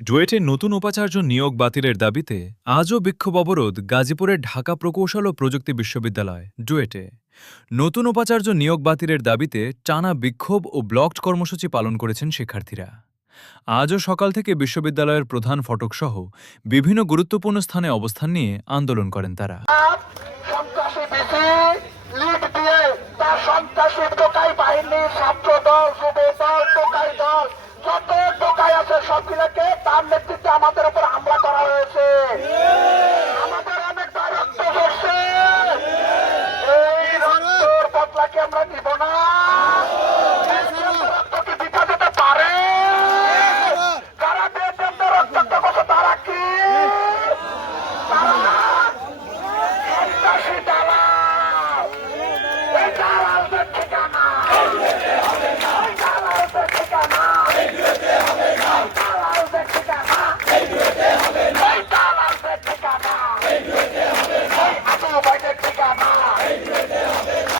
ডুয়েটে নতুন উপাচার্য নিয়োগ বাতিলের দাবিতে আজও বিক্ষোভ অবরোধ গাজীপুরের ঢাকা প্রকৌশল ও প্রযুক্তি বিশ্ববিদ্যালয় ডুয়েটে নতুন উপাচার্য নিয়োগ বাতিলের দাবিতে টানা বিক্ষোভ ও ব্লকড কর্মসূচি পালন করেছেন শিক্ষার্থীরা। আজও সকাল থেকে বিশ্ববিদ্যালয়ের প্রধান ফটকসহ বিভিন্ন গুরুত্বপূর্ণ স্থানে অবস্থান নিয়ে আন্দোলন করেন তারা। সন্ত্রাসী বেশি লিড দিয়ে তার সন্ত্রাসী টোকাই বাহিনী ছাত্র দল যুব দল টোকাই দল যত টোকাই আছে সবগুলোকে তার নেতৃত্বে আমাদের উপর হামলা করা হয়েছে।